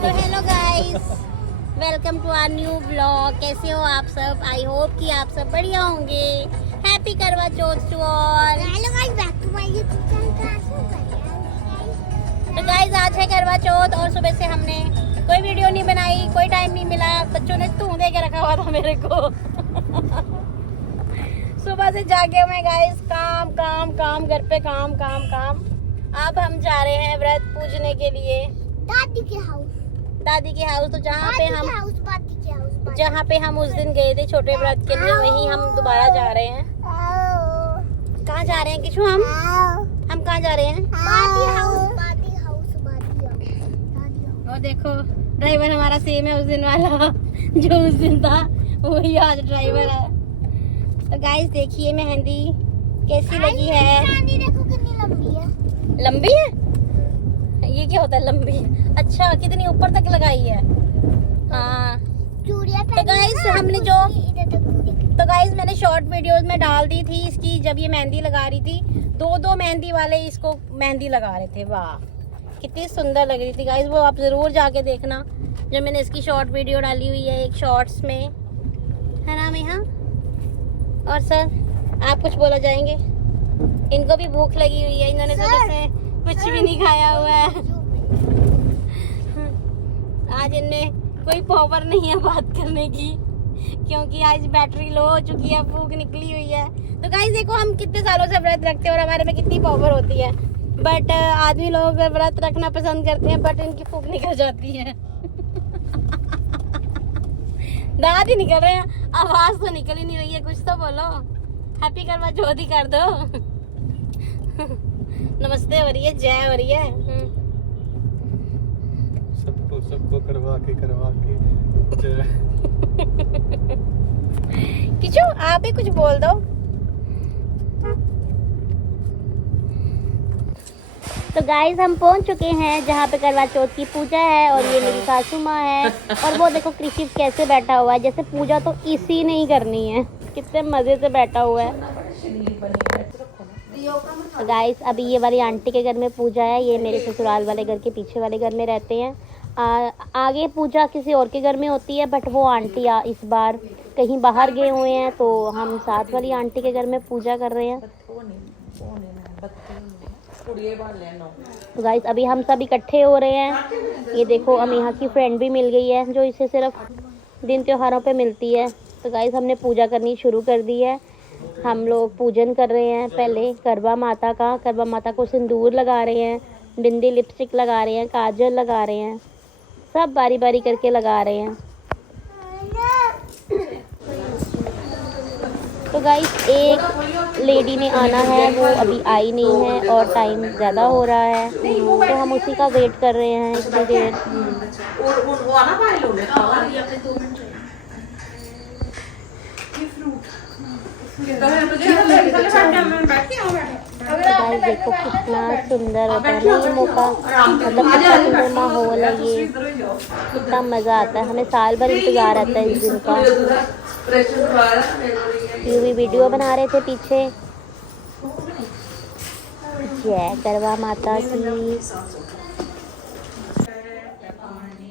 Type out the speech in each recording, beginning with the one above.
तो hello guys, welcome to our new blog. कैसे हो आप सब? आई होप कि आप सब बढ़िया होंगे। Happy Karva Chauth to all. Hello guys, back to my YouTube channel. तो गाइस आज है करवा चौथ और सुबह से हमने कोई वीडियो नहीं बनाई, कोई टाइम नहीं मिला। बच्चों ने धूम दे के रखा हुआ था मेरे को। सुबह से जागे हुए गाइस, काम काम काम, घर पे काम काम काम। अब हम जा रहे हैं व्रत पूजने के लिए दादी के हाउस। तो जहाँ पे हम उस दिन गए थे छोटे व्रत के लिए, वहीं हम दोबारा जा रहे हैं। कहाँ जा रहे हैं किशु? हम कहाँ जा रहे हैं? और देखो ड्राइवर हमारा सेम है उस दिन वाला जो उस दिन था, वही आज ड्राइवर है। तो गाइस देखिए मेहंदी कैसी लगी है। देखो कितनी लंबी है। लंबी है? ये क्या होता है लंबी? अच्छा, कितनी ऊपर तक लगाई है। हाँ तो गाइस मैंने शॉर्ट वीडियोस में डाल दी थी इसकी, जब ये मेहंदी लगा रही थी। दो मेहंदी वाले इसको मेहंदी लगा रहे थे। वाह कितनी सुंदर लग रही थी गाइस, वो आप जरूर जाके देखना। जो मैंने इसकी शॉर्ट वीडियो डाली हुई है एक शॉर्ट्स में, है ना मेहा? और सर आप कुछ बोला जाएंगे? इनको भी भूख लगी हुई है, इन्होंने सुबह से कुछ भी नहीं खाया हुआ है। आज इनमें कोई पावर नहीं है बात करने की, क्योंकि आज बैटरी लो हो चुकी है, भूख निकली हुई है। तो गाइस देखो हम कितने सालों से व्रत रखते हैं और हमारे में कितनी पावर होती है, बट आदमी लोग व्रत रखना पसंद करते हैं, बट इनकी भूख निकल जाती है। दांत ही निकल रहे हैं, आवाज तो निकल ही नहीं रही है। कुछ तो बोलो, हैप्पी करवा चौथ ही कर दो। नमस्ते हो रही है, जय हो रही है। सबको करवा के किचू आप ही कुछ बोल दो। तो गाइस हम पहुंच चुके हैं जहाँ पे करवा चौथ की पूजा है, और ये मेरी सासू माँ है। और वो देखो कृषि कैसे बैठा हुआ है, जैसे पूजा तो इसी ने ही करनी है। कितने मजे से बैठा हुआ है। तो गाइस अभी ये वाली आंटी के घर में पूजा है, ये मेरे ससुराल वाले घर के पीछे वाले घर में रहते हैं। आगे पूजा किसी और के घर में होती है, बट वो आंटी इस बार कहीं बाहर गए हुए हैं, तो हम साथ वाली आंटी के घर में पूजा कर रहे हैं। तो गाइस अभी हम सब इकट्ठे हो रहे हैं। ये देखो अमीहा की फ्रेंड भी मिल गई है, जो इसे सिर्फ दिन त्योहारों पे मिलती है। तो गाइस हमने पूजा करनी शुरू कर दी है। हम लोग पूजन कर रहे हैं पहले करवा माता का। करवा माता को सिंदूर लगा रहे हैं, बिंदी लिपस्टिक लगा रहे हैं, काजल लगा रहे हैं, सब बारी बारी करके लगा रहे हैं। तो गाइस एक लेडी ने आना है, वो अभी आई नहीं है और टाइम ज़्यादा हो रहा है, तो हम उसी का वेट कर रहे हैं इतनी देर। गाइस देखो कितना सुंदर होता है ना ये मौका, मतलब कितना सुंदर माहौल है ये, कितना मज़ा आता है। हमें साल भर इंतज़ार रहता है इस दिन का। ये भी वीडियो बना रहे थे पीछे। जय करवा माता की।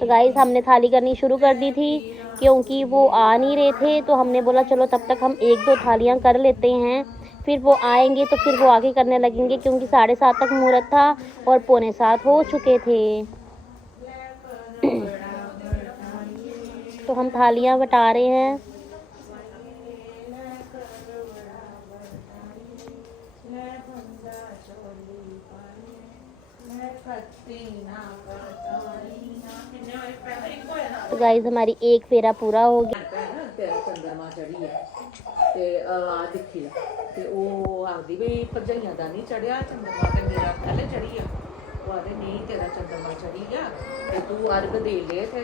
तो गाइस हमने थाली करनी शुरू कर दी थी, क्योंकि वो आ नहीं रहे थे, तो हमने बोला चलो तब तक हम 1-2 थालियां कर लेते हैं, फिर वो आएंगे तो फिर वो आगे करने लगेंगे, क्योंकि 7:30 तक मुहूर्त था और 6:45 हो चुके थे। तो हम थालियां बटा रहे हैं। तो गाइस हमारी एक फेरा पूरा हो गया। चंद्रमा चढ़ी है ते आ दिखी ला ते ओ आखदी भी भरजाइयां दा नहीं चढ़िया चंद्रमा, ते मेरा पहले चढ़ी है। वो आखदे नहीं तेरा चंद्रमा चढ़ी गया ते तू अर्घ दे ले ते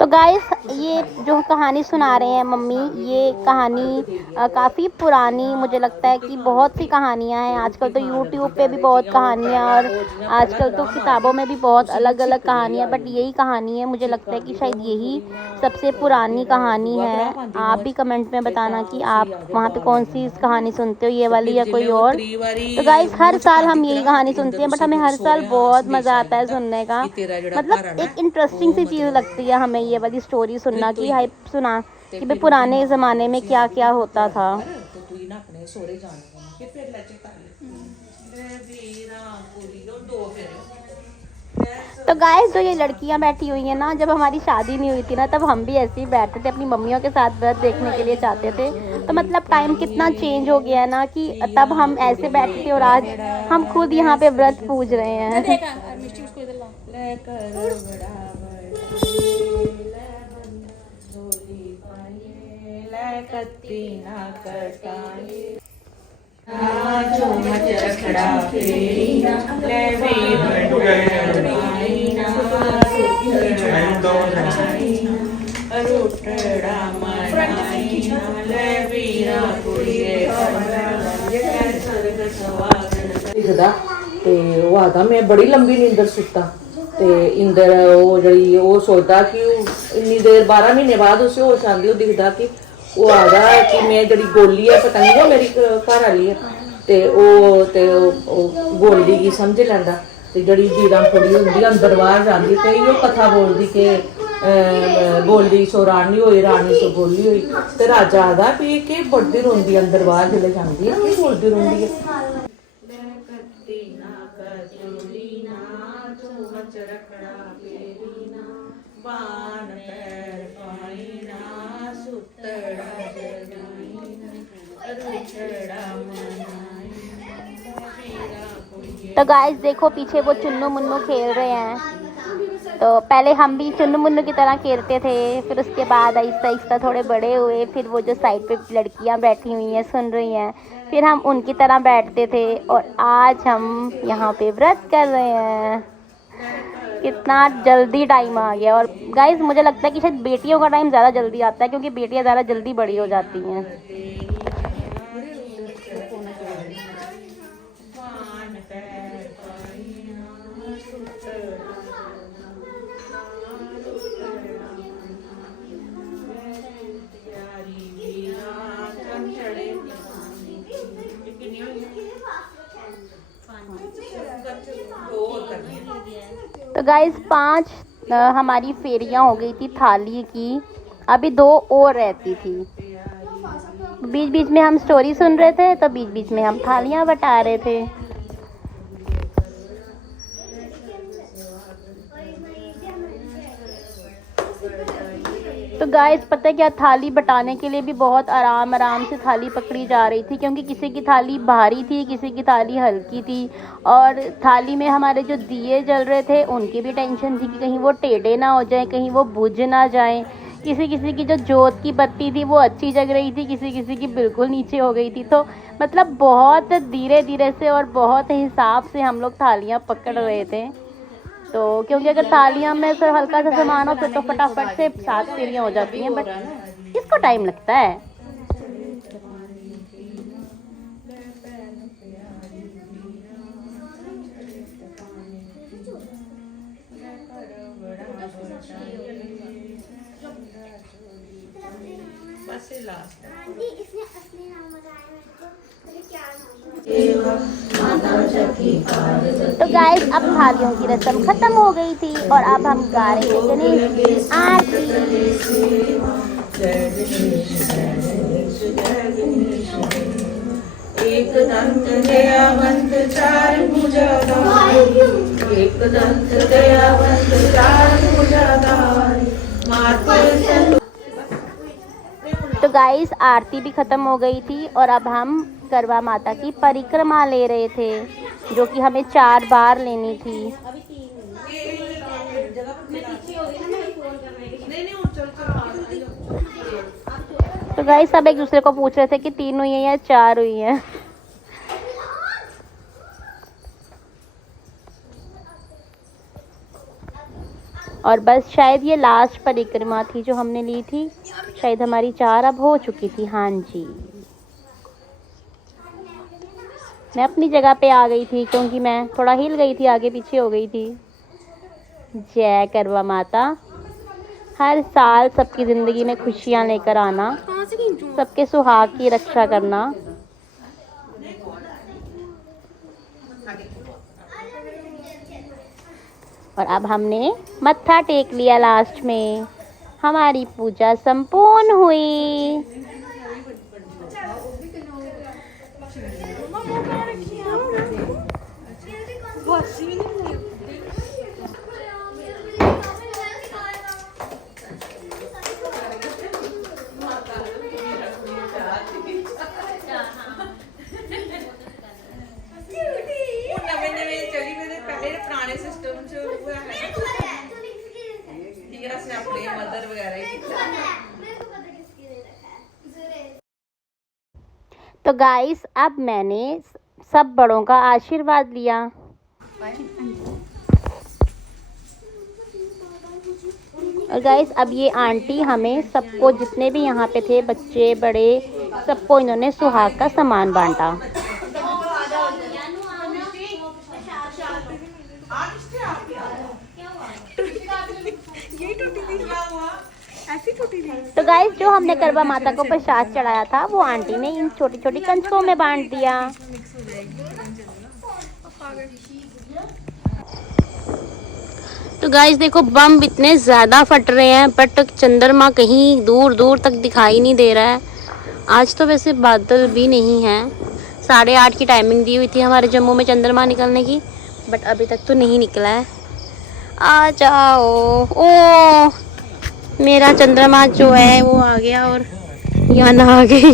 तो गाइस ये जो कहानी सुना रहे हैं मम्मी, ये कहानी काफ़ी पुरानी, मुझे लगता है कि बहुत सी कहानियाँ हैं। आजकल तो यूट्यूब पे भी बहुत कहानियाँ और आजकल तो किताबों में भी बहुत अलग अलग कहानियाँ, बट यही कहानी है। मुझे लगता है कि शायद यही सबसे पुरानी कहानी है। आप भी कमेंट में बताना कि आप वहाँ पे कौन सी कहानी सुनते हो, ये वाली या कोई और। तो गाइस हर साल हम यही कहानी सुनते हैं, बट हमें हर साल बहुत मज़ा आता है सुनने का। मतलब एक इंटरेस्टिंग सी चीज़ लगती है हमें ये वाली स्टोरी सुनना कि हाई सुना कि भाई पुराने ज़माने में क्या क्या होता था। तो गाइस जो ये लड़कियां बैठी हुई हैं ना, जब हमारी शादी नहीं हुई थी ना, तब हम भी ऐसे ही बैठते थे, अपनी मम्मियों के साथ व्रत देखने के लिए चाहते थे। तो मतलब टाइम कितना चेंज हो गया है ना कि तब हम ऐसे बैठते थे और आज हम खुद यहाँ पे व्रत पूज रहे हैं। दिखदा ते ओह् आखदा मैं बड़ी लंबी नींदर सुत्ता ते इंदर ओह् जेह्ड़ी ओह् सोचदा कि इन्नी देर 12 महीने बाद उसी होश आंदी, ओह् दिखदा कि ओह् आखदा कि मैं जेह्ड़ी गोली है पता नहीं ओह् मेरी घर आह्ली है ते ओह् गोली गी समझ लैंदा ते जेह्ड़ी बीरां कुड़ी होंदी अंदर बाहर जांदी ते इ'यो कथा बोलदी कि गोली सो रानी होई, रानी सो गोली होई। ते राजा आखदा भी केह् बड़दी रौंह्दी अंदर बाहर जेल्लै जांदी है, केह् बोलदी रौंह्दी है। तो गाइस देखो पीछे वो चुन्नू मुन्नू खेल रहे हैं। तो पहले हम भी चुन्नू मुन्नू की तरह खेलते थे, फिर उसके बाद आहिस्ता आहिस्ता थोड़े बड़े हुए, फिर वो जो साइड पे लड़कियां बैठी हुई हैं सुन रही हैं, फिर हम उनकी तरह बैठते थे और आज हम यहाँ पे व्रत कर रहे हैं। कितना जल्दी टाइम आ गया। और गाइस मुझे लगता है कि शायद बेटियों का टाइम ज़्यादा जल्दी आता है, क्योंकि बेटियाँ ज़्यादा जल्दी बड़ी हो जाती हैं। तो गाइस 5 हमारी फेरियां हो गई थी थाली की, अभी 2 और रहती थी। बीच बीच में हम स्टोरी सुन रहे थे, तो बीच बीच में हम थालियां बटा रहे थे। तो गाइस पता है क्या, थाली बटाने के लिए भी बहुत आराम से थाली पकड़ी जा रही थी, क्योंकि किसी की थाली भारी थी, किसी की थाली हल्की थी। और थाली में हमारे जो दिए जल रहे थे उनकी भी टेंशन थी कि कहीं वो टेढ़े ना हो जाएं, कहीं वो बुझ ना जाएं। किसी किसी की जो जोत की बत्ती थी वो अच्छी जग रही थी, किसी किसी की बिल्कुल नीचे हो गई थी। तो मतलब बहुत धीरे धीरे से और बहुत हिसाब से हम लोग थालियाँ पकड़ रहे थे। तो क्योंकि अगर थालियाँ में सिर्फ हल्का सा सामान हो तो फटाफट से 7 फेरियाँ हो जाती हैं, बट इसको टाइम लगता है। तो गाइस अब थालियों की रस्म खत्म हो गई थी और अब हम गा रहे थे गणेश की आरती। एक दंत दयावंत चार भुजाधार, एक दंत दयावंत चार भुजाधार। तो गाइस आरती भी खत्म हो गई थी और अब हम करवा माता की परिक्रमा ले रहे थे, जो कि हमें 4 बार लेनी थी। तो गाइस सब एक दूसरे को पूछ रहे थे कि 3 हुई है या 4 हुई है। और बस शायद ये लास्ट परिक्रमा थी जो हमने ली थी। शायद हमारी 4 अब हो चुकी थी। हाँ जी, मैं अपनी जगह पे आ गई थी क्योंकि मैं थोड़ा हिल गई थी, आगे पीछे हो गई थी। जय करवा माता। हर साल सबकी ज़िंदगी में खुशियाँ लेकर आना, सबके सुहाग की रक्षा करना। और अब हमने मत्था टेक लिया लास्ट में, हमारी पूजा संपूर्ण हुई। तो गाइस अब मैंने सब बड़ों का आशीर्वाद लिया। और गाइस अब ये आंटी हमें सबको, जितने भी यहाँ पे थे बच्चे बड़े, सबको इन्होंने सुहाग का सामान बांटा। तो गाइस जो हमने करवा माता को प्रसाद चढ़ाया था वो आंटी ने इन छोटी छोटी कंचकों में बांट दिया। तो गाइस देखो बम इतने ज़्यादा फट रहे हैं बट चंद्रमा कहीं दूर दूर तक दिखाई नहीं दे रहा है। आज तो वैसे बादल भी नहीं हैं। 8:30 की टाइमिंग दी हुई थी हमारे जम्मू में चंद्रमा निकलने की, बट अभी तक तो नहीं निकला है। आ जाओ। ओ मेरा चंद्रमा जो है वो आ गया और यहाँ नहा गई।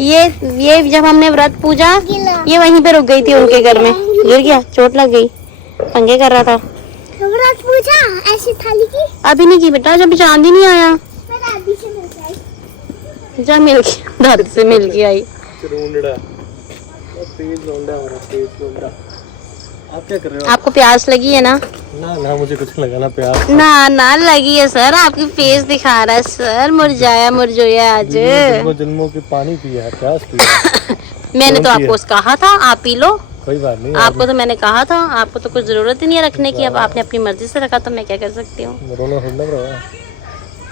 ये जब हमने व्रत पूजा ये वहीं पे रुक गई थी उनके घर में, गिर गया, चोट लग गई, पंगे कर रहा था। व्रत पूजा ऐसी थाली की अभी नहीं की बेटा, जब चांद ही नहीं आया। मैं दादी से मिल गई। जा मिल के दादी से मिल के आई। रोंडड़ा तेज रोंडा हो रहा, तेज रोंडा। आप क्या कर रहे हो? आपको प्यास लगी है ना? ना मुझे कुछ लगा ना प्यास। ना लगी है सर, आपकी फेस दिखा रहा है सर, मुरझाया आज। जन्मों के पानी पिया है, प्यास पिया। मैंने तो आपको कहा था आप पी लो। कोई बात नहीं, आपको तो मैंने कहा था, आपको तो कुछ जरूरत ही नहीं है रखने की। अब आपने अपनी मर्जी से रखा तो मैं क्या कर सकती हूँ।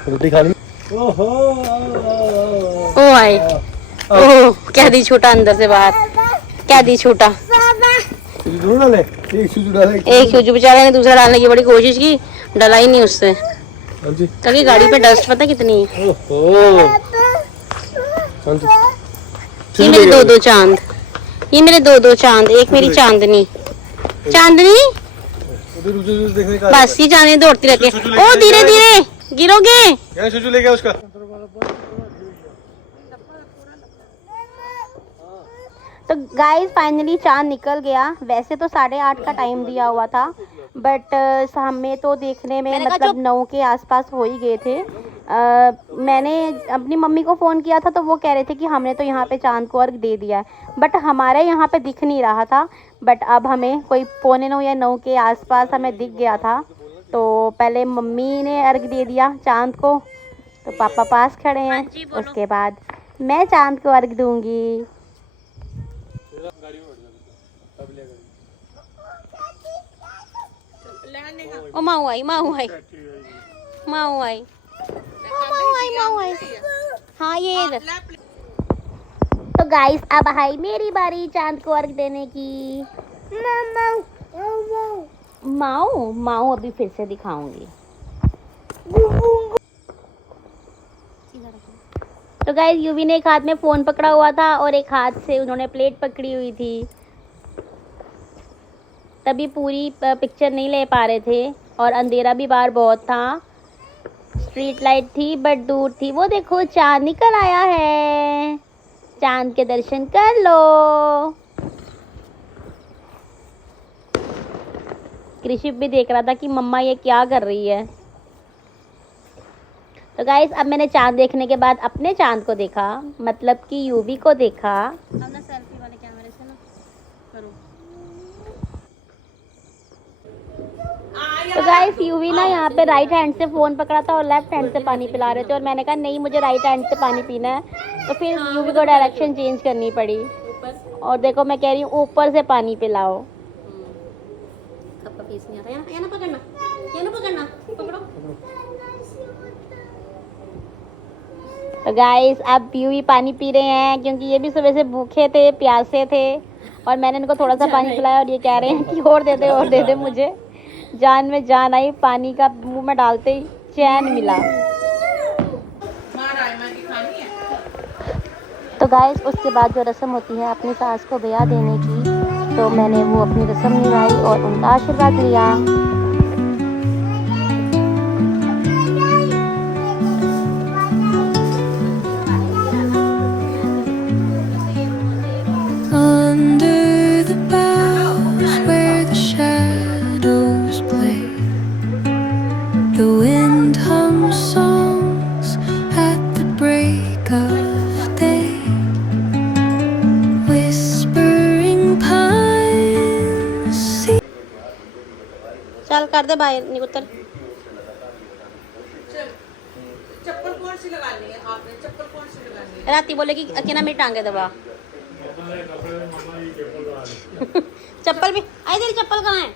रोटी खानी। ओहो ओ आई, ओह क्या दी छोटा अंदर से बाहर, क्या दी छोटा। एक शूजू बेचारे ने दूसरा डालने की बड़ी कोशिश की, डला ही नहीं उससे। क्योंकि गाड़ी पे डस्ट पता कितनी है। ये मेरे दो चांद, ये मेरे दो चांद, एक मेरी चांदनी बस ये चांदनी दौड़ती रहती है। ओ धीरे धीरे गिरोगे। ले गया उसका। तो गाइस फाइनली चांद निकल गया। वैसे तो 8:30 का टाइम दिया हुआ था, बट हमें तो देखने में मतलब 9 के आसपास हो ही गए थे। मैंने अपनी मम्मी को फ़ोन किया था तो वो कह रहे थे कि हमने तो यहाँ पे चांद को अर्घ दे दिया है, बट हमारे यहाँ पे दिख नहीं रहा था। बट अब हमें कोई 8:45 या 9 के आसपास हमें दिख गया था। तो पहले मम्मी ने अर्घ दे दिया चांद को, तो पापा पास खड़े हैं। उसके बाद मैं चांद को अर्घ दूँगी। ओ माऊ आई हाँ ये इधर। तो गाइस अब आई मेरी बारी चांद को अर्घ देने की। माऊ अभी फिर से दिखाऊंगी। तो गाइस यूवी ने एक हाथ में फोन पकड़ा हुआ था और एक हाथ से उन्होंने प्लेट पकड़ी हुई थी, तभी पूरी पिक्चर नहीं ले पा रहे थे और अंधेरा भी बाहर बहुत था। स्ट्रीट लाइट थी बट दूर थी। वो देखो चांद निकल आया है, चांद के दर्शन कर लो। कृषि भी देख रहा था कि मम्मा ये क्या कर रही है। तो गाइस अब मैंने चांद देखने के बाद अपने चांद को देखा, मतलब कि यूवी को देखा। अब ना सेल्फी वाले कैमरे से ना करो। तो गाइस यूवी ना यहाँ पे राइट हैंड से फ़ोन पकड़ा था और लेफ्ट हैंड से पानी पिला रहे थे, और मैंने कहा नहीं मुझे राइट हैंड से पानी पीना है, तो फिर यूवी को डायरेक्शन चेंज करनी पड़ी। और देखो मैं कह रही हूँ ऊपर से पानी पिलाओ। तो गाइस अब यूवी पानी पी रहे हैं, क्योंकि ये भी सुबह से भूखे थे, प्यासे थे, और मैंने इनको थोड़ा सा पानी पिलाया और ये कह रहे हैं कि और दे दे मुझे। जान में जान आई, पानी का मुंह में डालते ही चैन मिला। तो गाइस उसके बाद जो रस्म होती है अपनी सास को ब्याह देने की, तो मैंने वो अपनी रस्म निभाई और उनका आशीर्वाद लिया। The wind hums songs at the break of day, whispering pines. चल कर दे बाहर निकुतर। चप्पल कौन सी लगानी है आपने? चप्पल कौन सी लगानी है? राती बोलेगी कि ना मेरी टांगे दबा। चप्पल भी आई, तेरी चप्पल कहाँ है?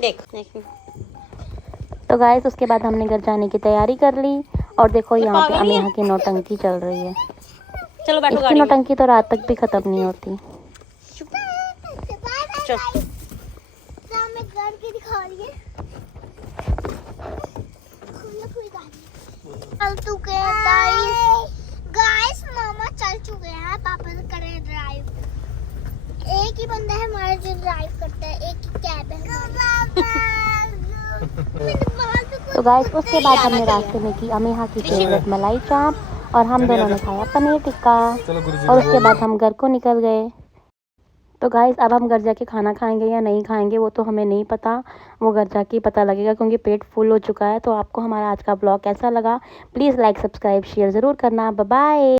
देख देख। तो गाइस उसके बाद हमने घर जाने की तैयारी कर ली, और देखो यहाँ पे अमेहा की नौटंकी चल रही है। चलो बैठो, इसकी नौटंकी तो रात तक भी खत्म नहीं होती। चल मैं घर की दिखा रही है। चल चुके हैं गाइस, मामा चल चुके हैं, पापा से करे ड्राइव। एक ही बंदा है हमारा जो ड्राइव करता है, एक ही कैब है तो गाइस उसके बाद हमने रास्ते में की अमेहा की फेवरेट मलाई चाप, और हम दोनों ने खाया पनीर टिक्का, और उसके बाद हम घर को निकल गए। तो गाइस अब हम घर जाके खाना खाएंगे या नहीं खाएंगे वो तो हमें नहीं पता, वो घर जाके पता लगेगा, क्योंकि पेट फुल हो चुका है। तो आपको हमारा आज का ब्लॉग कैसा लगा प्लीज़ लाइक सब्सक्राइब शेयर ज़रूर करना। Bye bye.